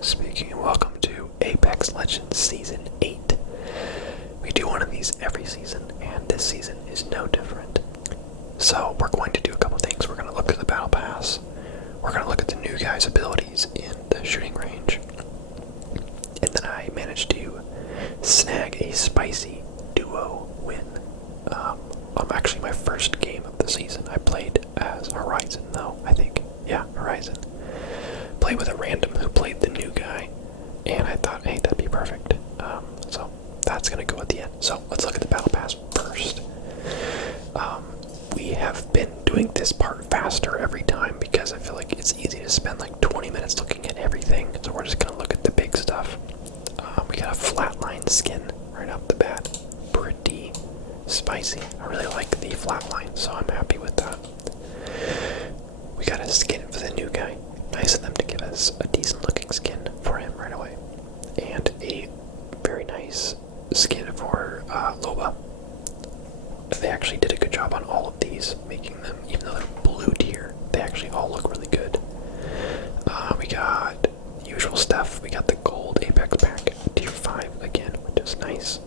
speaking, and welcome to Apex Legends Season 8. We do one of these every season, and this season is no different. So, we're going to do a couple things. We're going to look at the Battle Pass, we're going to look at the new guy's abilities in the shooting range, and then I managed to snag a spicy duo win. Actually my first game of the season. I played as Horizon, though, I think. Yeah, Horizon. Played with a random who played the new guy, and I thought, hey, that'd be perfect. So that's gonna go at the end. So let's look at the Battle Pass first. We have been doing this part faster every time because I feel like it's easy to spend like 20 minutes looking at everything. So we're just gonna look at the big stuff. We got a flatline skin right off the bat. Pretty spicy. I really like the flatline, so I'm happy with that. We got a skin for the new guy. Nice of them to give us a decent looking skin for him right away. And a very nice skin for Loba. They actually did a good job on all of these, making them, even though they're blue tier, they actually all look really good. We got the usual stuff. We got the gold Apex pack, tier 5 again, which is nice.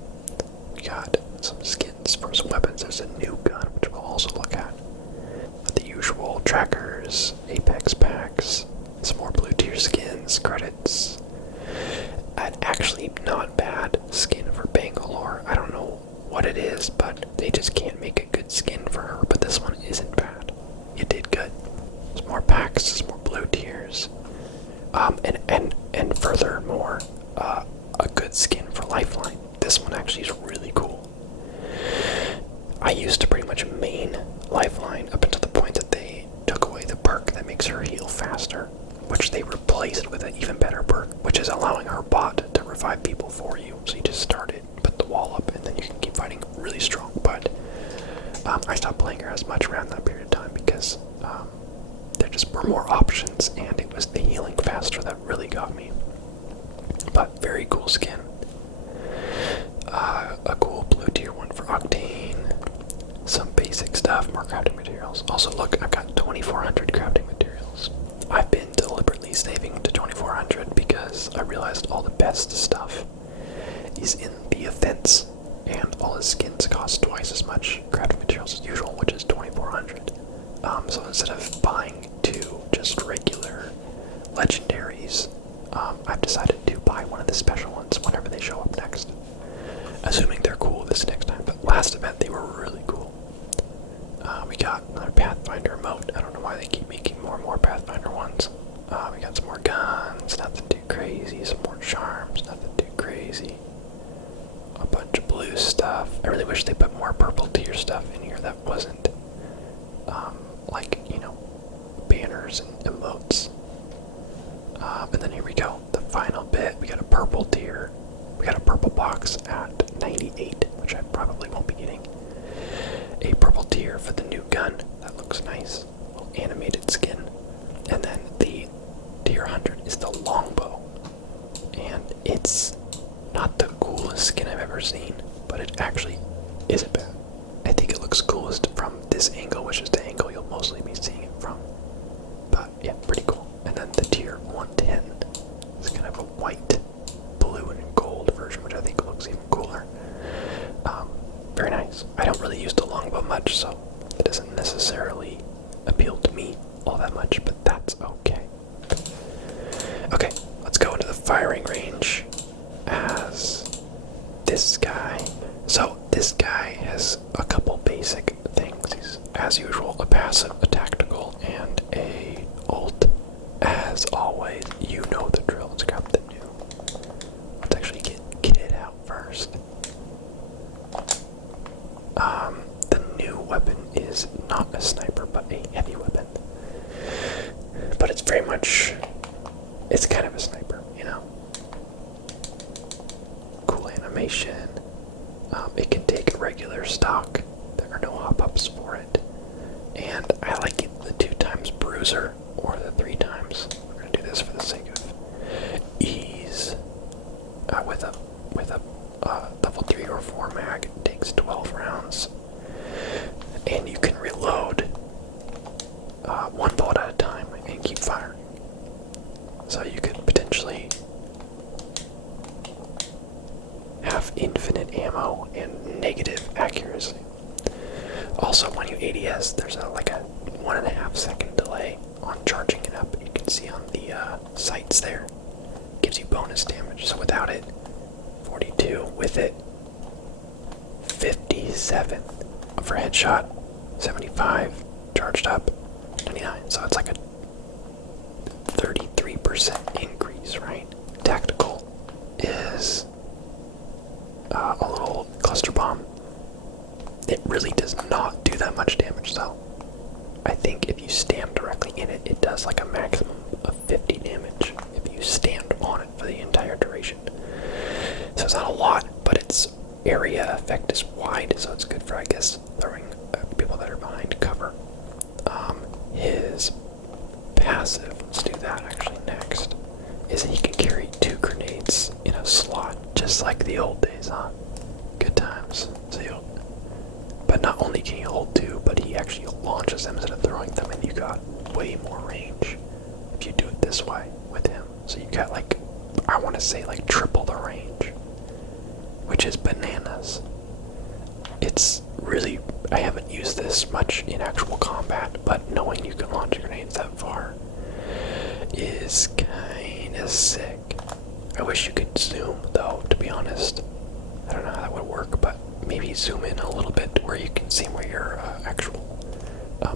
We got some skins for some weapons. There's a new gun, which we'll also look at. The usual trackers, Apex packs, some more blue tier skins, credits. An actually not bad skin for Bangalore. I don't know what it is, but they just can't make a good skin for her. But this one isn't bad. You did good. There's more packs, there's more blue tiers. And furthermore, a good skin for Lifeline. This one actually is really cool. I used to pretty much main Lifeline up until the point that they took away the perk that makes her heal faster, which they replaced with an even better perk, which is allowing her bot to revive people for you. So you just start it, put the wall up, and then you can keep fighting really strong. But I stopped playing her as much around that period of time because there just were more options, and it was the healing faster that really got me. But very cool skin. A cool blue tier one for Octane. Some basic stuff, more crafting materials. Also, look, I've got 2,400 crafting materials. I've been deliberately saving to 2,400 because I realized all the best stuff is in the events, and all the skins cost twice as much crafting materials as usual, which is 2,400. So instead of buying two just regular legendaries, I've decided to buy one of the special ones whenever they show up next. Assuming they're cool this next time, but last event they were really cool. We got another Pathfinder emote. I don't know why they keep making more and more Pathfinder ones. We got some more guns, nothing too crazy. Some more charms, nothing too crazy. A bunch of blue stuff. I really wish they put more purple tier stuff in here that wasn't, like, you know, banners and emotes. And then here we go, the final bit. We got a purple tier. We got a purple box at 98, which I probably won't be getting. A purple tier for the new gun. That looks nice. A little animated skin. And then the tier 100 is the longbow. And it's not the coolest skin I've ever seen, but it actually isn't bad. I think it looks coolest from this angle, which is the angle you'll mostly be seeing it from. But yeah, pretty cool. And then the tier 110 is kind of a white, blue, and gold version, which I think looks even cooler. Very nice. I don't really use the longbow much, so it doesn't necessarily appeal to me all that much, but that's okay. Okay, let's go into the firing range as this guy. So this guy has a couple basic things. He's, as usual, a passive, a tactical, and a ult. As always, you know the drill. Let's grab the new. Let's actually get kitted out first. The new weapon is not a sniper, but a heavy weapon. But it's very much, it's kind of a sniper, you know. Cool animation. It can take a regular stock. There are no hop-ups for it. And I like it the 2 times bruiser or the 3 times. We're gonna do this for the sake of ease. With a level 3 or 4 mag, it takes 12 rounds. And you can reload 1 bullet at a time and keep firing. So you could potentially low and negative accuracy. Also, when you ADS, there's like a 1.5 second delay on charging it up. You can see on the sights there. Gives you bonus damage. So without it, 42. With it, 57 for headshot, 75 charged up, 99. So it's like a 33% increase, right? Tactical is a little cluster bomb. It really does not do that much damage though. I think if you stand directly in it, it does like a maximum of 50 damage if you stand on it for the entire duration. So it's not a lot, but its area effect is wide, so it's good for, I guess, throwing people that are behind cover. His passive, let's do that actually next, is that he can carry 2 grenades in a slot, just like the old days, huh? Good times. So but not only can he hold 2, but he actually launches them instead of throwing them, and you got way more range if you do it this way with him. So you got like, I want to say like triple the range, which is bananas. It's really, I haven't used this much in actual combat, but knowing you can launch grenades that far is kinda sick. I wish you could zoom though, to be honest. I don't know how that would work, but maybe zoom in a little bit where you can see where your actual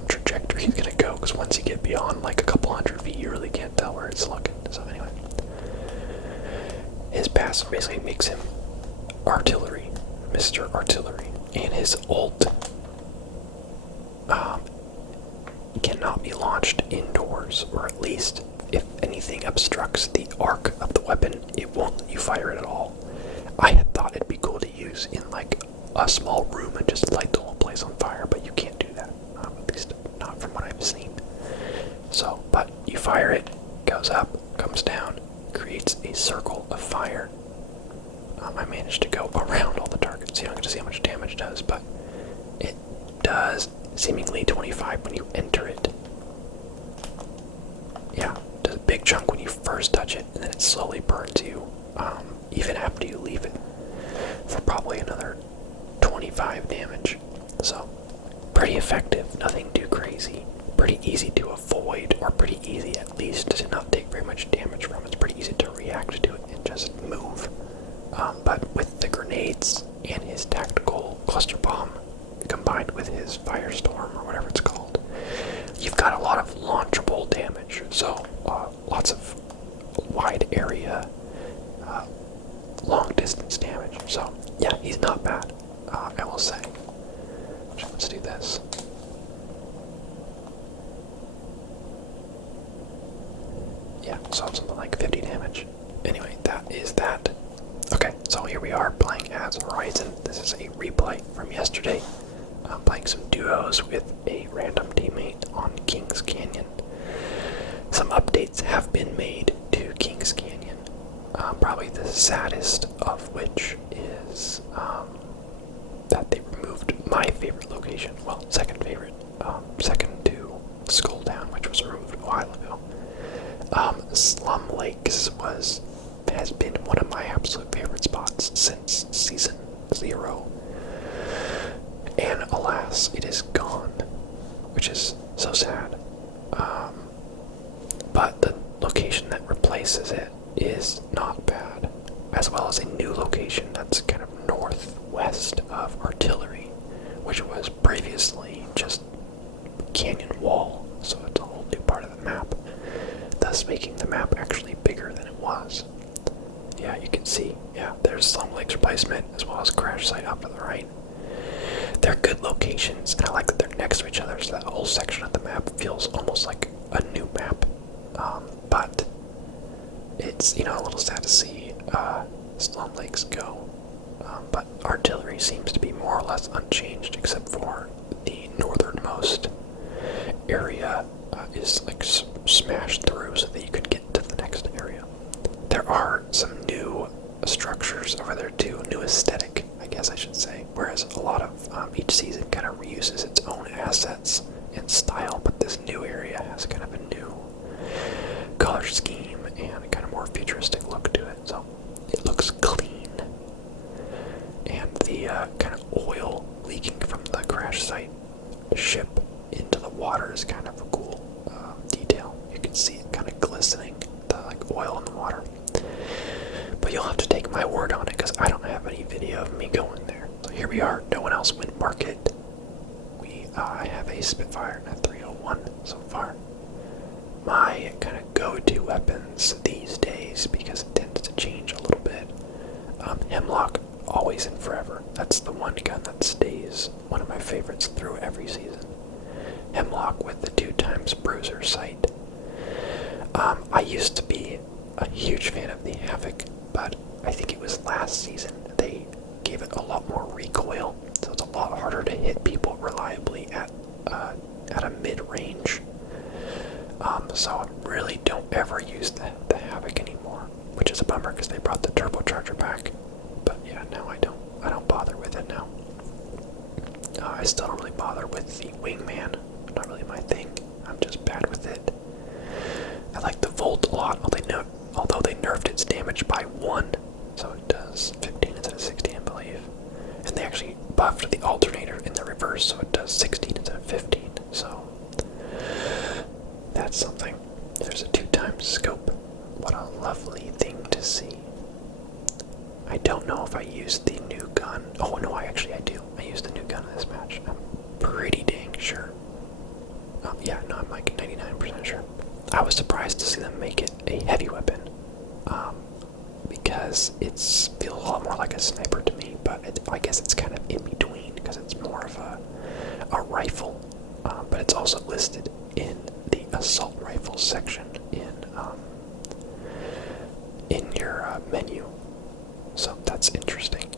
trajectory is gonna go, because once you get beyond like a couple hundred feet, you really can't tell where it's looking. So anyway, his passive basically makes him artillery, Mr. Artillery, and his ult cannot be launched indoors, or at least if anything obstructs the arc of the weapon, it won't let you fire it at all. I had thought it'd be cool to use in like a small room and just light the whole place on fire, but you can't do that, at least not from what I've seen. So, but you fire it, goes up, comes down, creates a circle of fire. I managed to go around all the targets. You don't get to see how much damage it does, but it does seemingly 25 when you enter it. Yeah, it does a big chunk when you first touch it, and then it slowly burns you, even after you leave it, for probably another 25 damage. So, pretty effective, nothing too crazy. Pretty easy to avoid, or pretty easy at least to not take very much damage from. It's pretty easy to react to it and just move. But with the grenades and his tactical cluster bomb combined with his firestorm, or whatever it's called, you've got a lot of launchable damage. So lots of wide area, long distance damage. So yeah, he's not bad, I will say. Let's do this. Yeah, so something like 50 damage. Anyway, that is that. Okay, so here we are playing as Horizon. This is a replay from yesterday. I'm playing some duos with a random teammate on Kings Canyon. Some updates have been made to Kings Canyon. Probably the saddest of which is that they removed my favorite location. Well, second favorite. Second to Skull Down, which was removed a while ago. Slum Lakes has been one of my absolute favorite spots since Season 0. And alas, it is gone, which is so sad. But the location that replaces it is not bad, as well as a new location that's kind of northwest of Artillery, which was previously just canyon wall, so it's a whole new part of the map, thus making the map actually bigger than it was. Yeah, you can see, yeah, there's Slum Lakes replacement, as well as Crash Site up to the right. They're good locations, and I like that they're next to each other, so that whole section of the map feels almost like a new map. But it's, a little sad to see Slum Lakes go. But Artillery seems to be more or less unchanged, except for the northernmost area is like smashed through so that you could get to the next area. There are some new structures over there too, new aesthetic, I guess I should say, whereas a lot of each season kind of reuses its own assets and style, but this new area has kind of a new color scheme and kind of more futuristic look to it, so it looks clean. And the oil in the water. But you'll have to take my word on it because I don't have any video of me going there. So here we are. No one else went market. I have a Spitfire and a 301 so far. My kind of go-to weapons these days, because it tends to change a little bit. Hemlock, always and forever. That's the one gun that stays one of my favorites through every season. Hemlock with the 2x bruiser sight. I used to be a huge fan of the Havoc, but I think it was last season they gave it a lot more recoil, so it's a lot harder to hit people reliably at a mid-range. So I really don't ever use the Havoc anymore, which is a bummer because they brought the turbocharger back. But yeah, now I don't bother with it now. I still don't really bother with the Wingman. Not really my thing. I'm just bad with it. I like the Volt a lot, although they nerfed its damage by 1, so it does 15 instead of 16, I believe. And they actually buffed the alternator in the reverse, so it does 16 instead of 15. So that's something. There's a 2x scope. What a lovely thing to see. I don't know if I used the new gun. Oh no, I do. I used the new gun in this match. I'm pretty dang sure. Yeah, no, I'm like 99% sure. I was surprised to see them make it a heavy weapon, because it feels a lot more like a sniper to me, but I guess it's kind of in between because it's more of a rifle, but it's also listed in the assault rifle section in your menu, so that's interesting.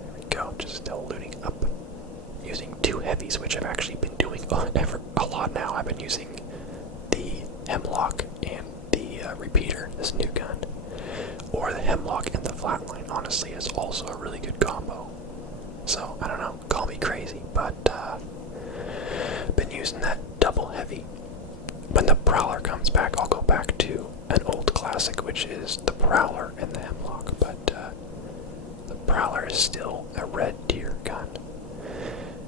There we go, just still looting up. Using 2 heavies, which I've actually been doing a lot now. I've been using the Hemlock and the Repeater, this new gun, or the Hemlock and the Flatline, honestly, is also a really good combo. So, I don't know, call me crazy, but been using that double heavy. When the Prowler comes back, I'll go back to an old classic, which is the Prowler and the Hemlock, but the Prowler is still a red tier gun,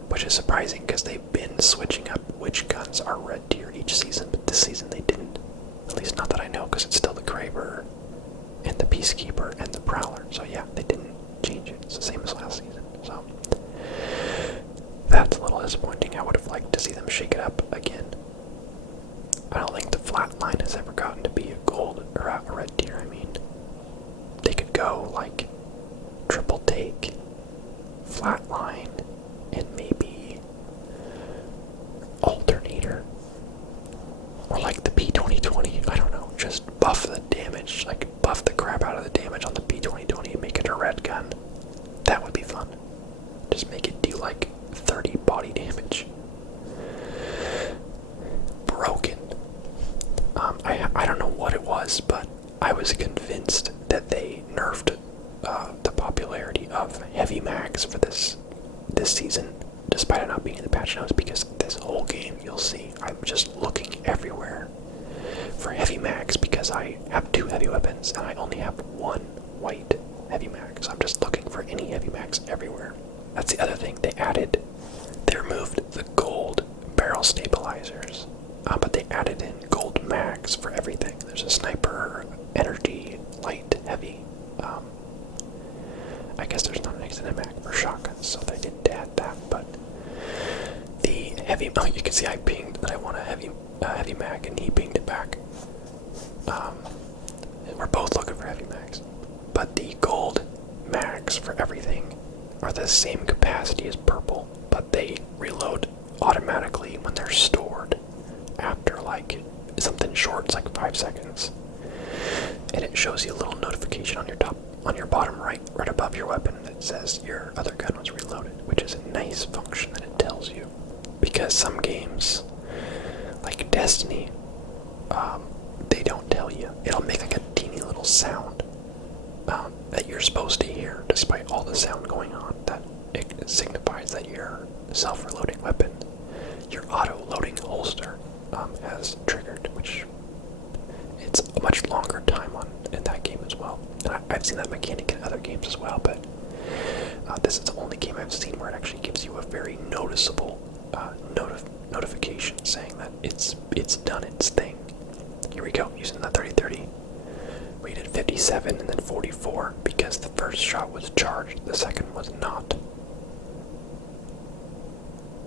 which is surprising because they've been switching up which guns are red tier each season, but this season they didn't. At least not that I know, because it's still the Kraber and the Peacekeeper and the Prowler. So yeah, they didn't change it. It's the same as last season. So that's a little disappointing. I would have liked to see them shake it up again. I don't think the Flatline has ever gotten to be a gold or a red tier. I mean, they could go like triple take, Flatline, and maybe alternator, or like the P2020, I don't know, just buff the damage, like buff the crap out of the damage on the P2020 and make it a red gun. That would be fun. Just make it do like 30 body damage. Broken. I don't know what it was, but I was convinced that they nerfed the popularity of heavy mags for this season, despite it not being in the patch notes, because this whole game, you'll see, I'm just looking everywhere for heavy mags because I have 2 heavy weapons and I only have 1 white heavy mag, so I'm just looking for any heavy mags everywhere. That's the other thing, they removed the gold barrel stabilizers, but they added in gold mags for everything. There's a sniper, energy, light, heavy. I guess there's not an extended mag for shotguns, so they didn't add that, but the heavy, you can see I pinged that I want a heavy mag, and he pinged it back. We're both looking for heavy mags, but the gold mags for everything are the same capacity as purple, but they reload automatically when they're stored after like something short, it's like 5 seconds, and it shows you a little notification on your bottom right above your weapon that says your other gun was reloaded, which is a nice function that it tells you, because some games like Destiny, they don't tell you. It'll make like a teeny little sound that you're supposed to hear despite all the sound going on, that it signifies that your self-reloading weapon, your auto-loading holster, has triggered, which it's a much longer time in that game as well. And I've seen that mechanic in other games as well, but this is the only game I've seen where it actually gives you a very noticeable notification saying that it's done its thing. You we go, using the 30-30. We did 57 and then 44 because the first shot was charged, the second was not.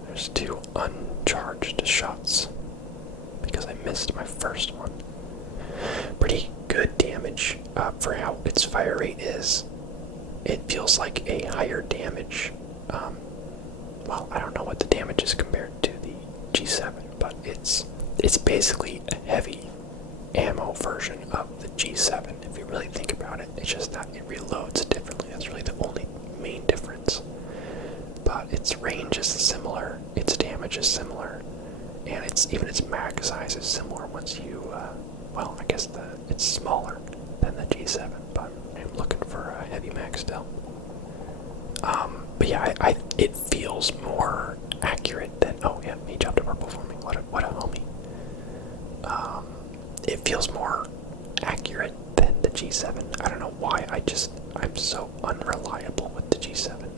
There's 2 uncharged shots because I missed my first one. Pretty good damage for how its fire rate is. It feels like a higher damage. Well, I don't know what the damage is compared to the G7, but it's basically a heavy ammo version of the G7. If you really think about it, it's just that it reloads differently. That's really the only main difference. But its range is similar, its damage is similar, and even its mag size is similar once you, well, I guess it's smaller than the G7, but I'm looking for a heavy mag still. But yeah, it feels more accurate than, oh yeah, he dropped a purple for me, what a homie. It feels more accurate than the G7. I don't know why, I'm so unreliable with the G7.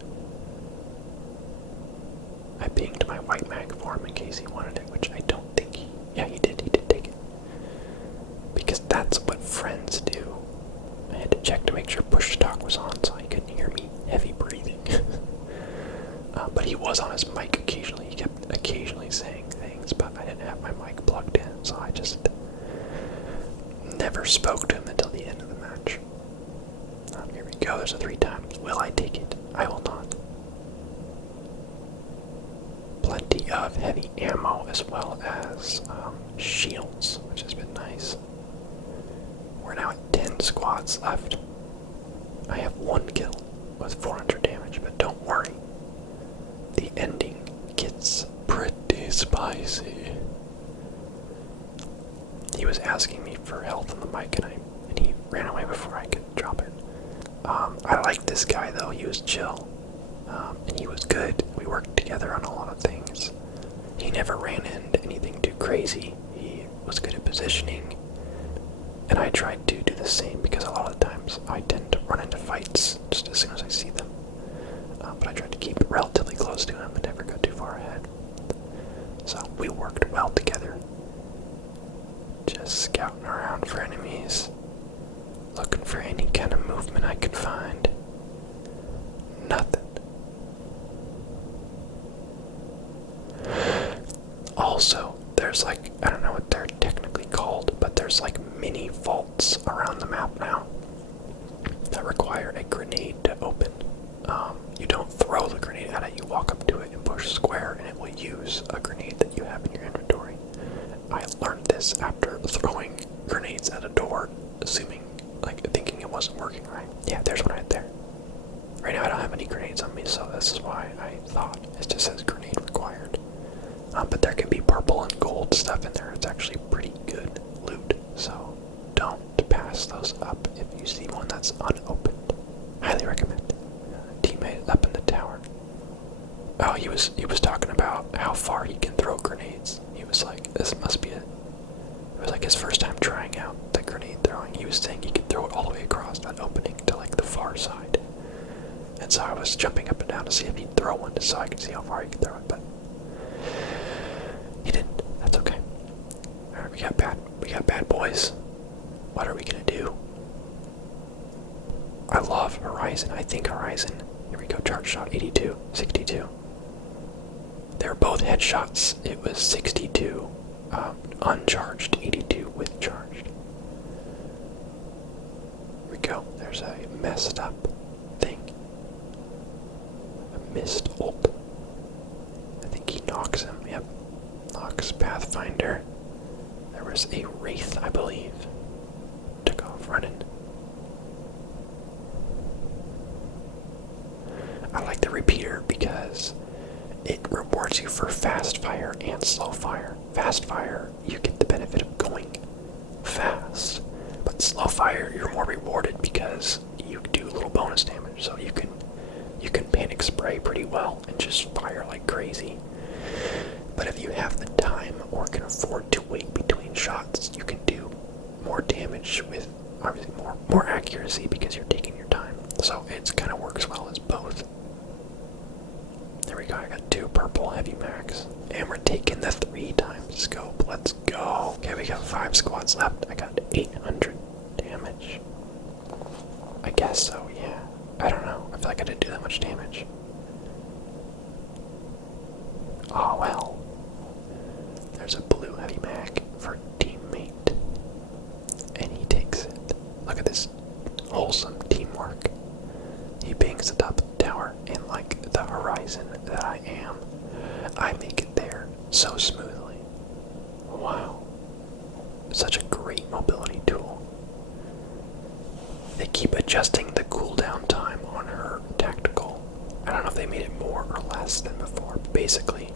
I pinged my white mag for him in case he wanted it, which I don't think he did take it. Because that's what friends do. I had to check to make sure push to talk was on so he couldn't hear me heavy breathing. But he was on his mic occasionally, he kept occasionally saying things, but I didn't have my mic plugged in, so I just never spoke to him until the end of the match. Here we go, there's a 3 times. Will I take it? I will not. Plenty of heavy ammo as well as shields, which has been nice. We're now at 10 squads left. I have 1 kill with 400 damage, but don't worry. The ending gets pretty spicy. He was asking me for health on the mic and he ran away before I could drop it. I liked this guy though, he was chill. And he was good. We worked together on a lot of things. He never ran into anything too crazy. He was good at positioning. And I tried to do the same because a lot of times I tend to run into fights just as soon as I see them. But I tried to keep relatively close to him and never go too far ahead. So we worked well together. Just scouting around for enemies. Looking for any kind of movement I could find. Nothing. Also, there's I don't know what they're technically called, but there's mini vaults around the map now that require a grenade to open. You don't throw the grenade at it, you walk up to it and push square and it will use a grenade that you have in your inventory. I learned this after throwing grenades at a door, thinking it wasn't working right. Yeah, there's one right there. Right now I don't have any grenades on me, so this is why I thought it just says grenade required. But there can be purple and gold stuff in there. It's actually pretty good loot, so don't pass those up if you see one that's unopened. Highly recommend. Teammate up in the tower. Oh, he was talking about how far he can throw grenades. He was like, this must be it. It was his first time trying out the grenade throwing. He was saying he could throw it all the way across that opening to the far side. And so I was jumping up and down to see if he'd throw one just so I could see how far he could throw it, but he didn't. That's okay. Alright, we got bad boys. What are we gonna do? I love Horizon. I think Horizon. Here we go, charge shot 82, 62. They were both headshots. It was 62 uncharged, 82 with charged. Here we go. There's a messed up thing. A missed ult. I think he knocks him. Yep. Knocks Pathfinder. There was a Wraith, I believe. Took off running. I like the repeater because it rewards you for fast fire and slow fire. Fast fire, you get the benefit of going fast. But slow fire, you're more rewarded because you do a little bonus damage. So you can panic spray pretty well and just fire like crazy. But if you have the time or can afford to wait between shots, you can do more damage with obviously more accuracy because you're taking your time. So it kind of works well as both. There we go, I got 2 purple heavy mags. And we're taking the 3 times scope. Let's go. Okay, we got 5 squads left. I got 800 damage. I guess so, yeah. I don't know. I feel like I didn't do that much damage. Oh well. There's a blue heavy mag for teammate. And he takes it. Look at this wholesome teamwork. He bangs the top of the tower, and like the horizon that I am, I make it there so smoothly. Wow. Such a great mobility tool. They keep adjusting the cooldown time on her tactical. I don't know if they made it more or less than before. Basically,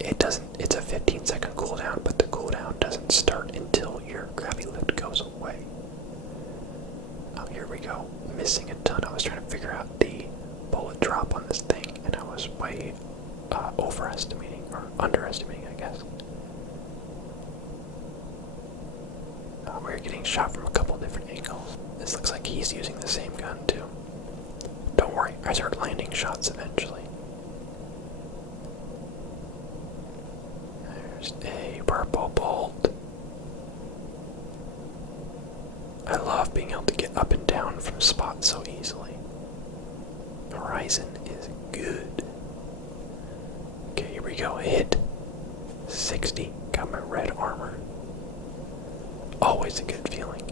it's a 15-second cooldown, but the cooldown doesn't start until your gravity lift goes away. Oh, here we go. Missing a ton. I was trying to figure out the bullet drop on this thing, and I was way overestimating, or underestimating, I guess. We're getting shot from a couple different angles. This looks like he's using the same gun, too. Don't worry, I start landing shots eventually. There's a purple bolt. I love being able to get up and down from spots so easily. Horizon is good. Okay, here we go. Hit 60. Got my red armor. Always a good feeling.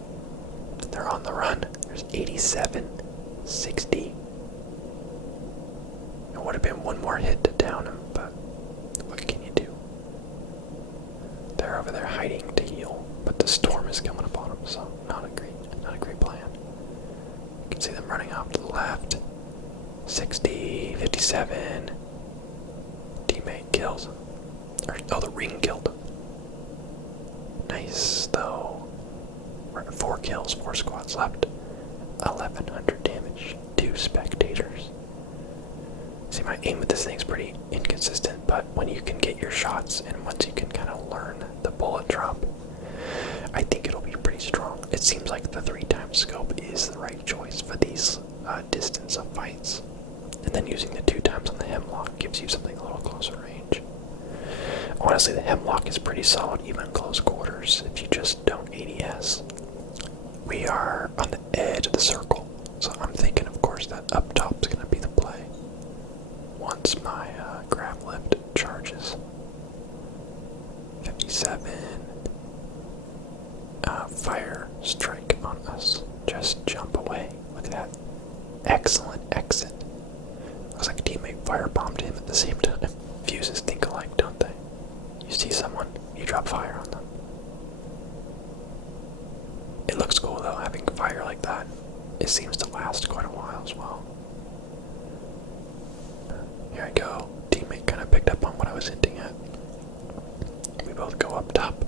They're on the run. There's 87, 60. It would have been one more hit to down him, but what can you do? They're over there hiding to heal, but the storm is coming upon them, so not a great plan. You can see them running off to the left. 60, 57. Teammate kills him. Oh, the ring killed him. Nice, though. We're at 4 kills, 4 squads left. 1100 damage, 2 spectators. See, my aim with this thing's pretty inconsistent, but when you can get your shots and once you can kind of learn the bullet drop, I think it'll be pretty strong. It seems like the 3 times scope is the right choice for these distance of fights. And then using the 2 times on the hemlock gives you something a little closer range. Honestly, the hemlock is pretty solid even in close quarters if you just don't ADS. We are on the edge of the circle, so I'm thinking, of course, that up top's going to be the play. Once my grab lift charges. 57. Fire strike on us. Just jump away. Look at that. Excellent exit. Looks like a teammate firebombed him at the same time. Fuses think alike, don't they? You see someone, you drop fire on them. It looks cool though, having fire like that. It seems to last quite a while as well. Here I go. Teammate kind of picked up on what I was hinting at. We both go up top.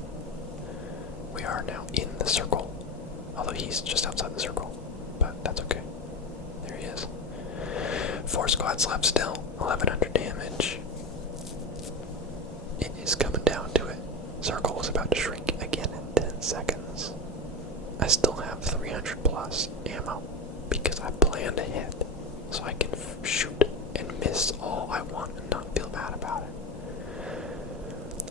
We are now in the circle. Although he's just outside the circle. But that's okay. There he is. 4 squads left still. 1100 damage. It is coming down to it. Circle is about to shrink again in 10 seconds. I still have 300 plus ammo because I planned ahead so I can shoot and miss all I want and not feel bad about it.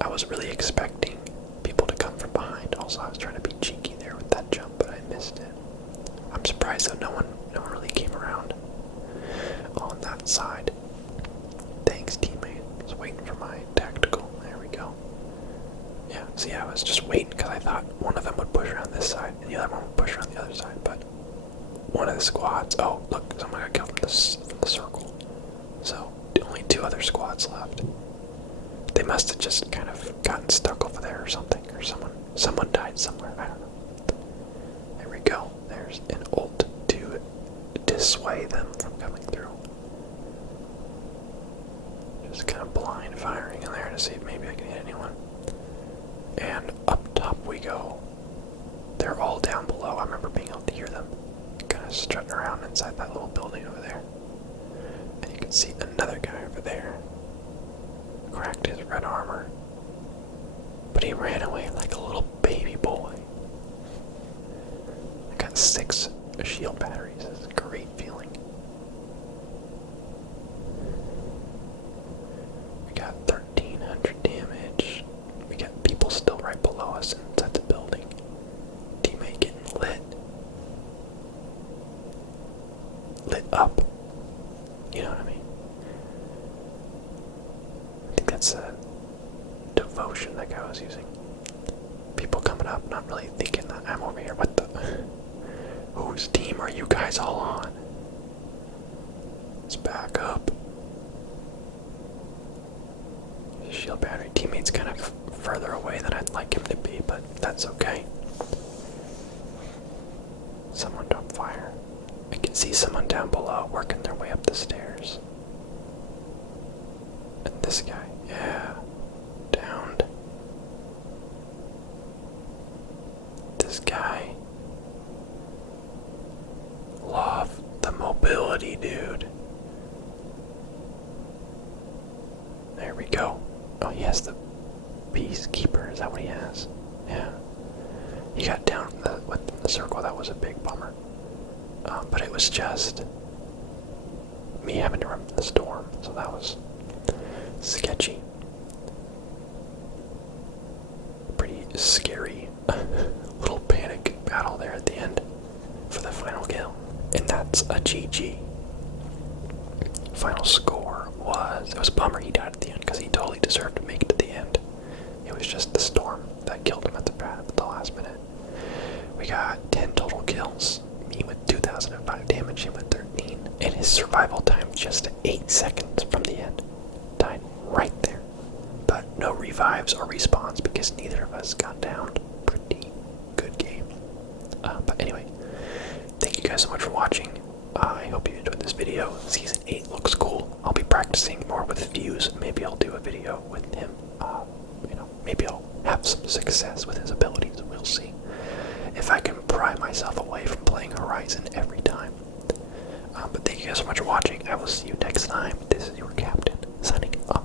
I was really expecting people to come from behind. Also, I was trying to be cheeky there with that jump, but I missed it. I'm surprised that no one really came around on that side. Thanks, teammate. I was waiting for my tactical. There we go. Yeah, see, I was just waiting because I thought one of them would push around this side and the other one would push around the other side, but one of the squads, oh, look, someone got killed from the circle. So, only 2 other squads left. They must have just kind of gotten stuck over there or something, or someone died somewhere, I don't know. There we go. There's an ult to dissuade them from coming through. Just kind of blind firing in there to see if maybe I can hit anyone. And up top we go. They're all down below. I remember being able to hear them kind of strutting around inside that little building over there. And you can see another guy over there. Cracked his red armor. But he ran away like a little baby boy. I got 6 shield batteries. It's a great feeling. We got 1300 damage. up. You know what I mean? I think that's a devotion that guy was using. People coming up, not really thinking that I'm over here. What the? Whose team are you guys all on? Let's back up. Shield battery. Teammate's kind of further away than I'd like him to be, but that's okay. Someone dropped fire. I can see someone down below working their way up the stairs. And this guy, yeah, downed. This guy. Love the mobility, dude. There we go. Oh, he has the Peacekeeper. Is that what he has? Yeah. He got down within the circle. That was a big bummer. But it was just me having to run from the storm. So that was sketchy. Pretty scary little panic battle there at the end for the final kill. And that's a GG. Final score was, it was a bummer he died at the end because he totally deserved to make it to the end. It was just the storm that killed him at the last minute. We got 10 total kills, me with 2,005 damage, him with 13, and his survival time just 8 seconds from the end. Died right there. But no revives or respawns because neither of us got downed. Pretty good game. But anyway, thank you guys so much for watching. I hope you enjoyed this video. Season 8 looks cool. I'll be practicing more with Fuse. Maybe I'll do a video with him. Maybe I'll have some success with his abilities. We'll see. If I can pry myself away from playing Horizon every time. But thank you guys so much for watching. I will see you next time. This is your captain, signing off.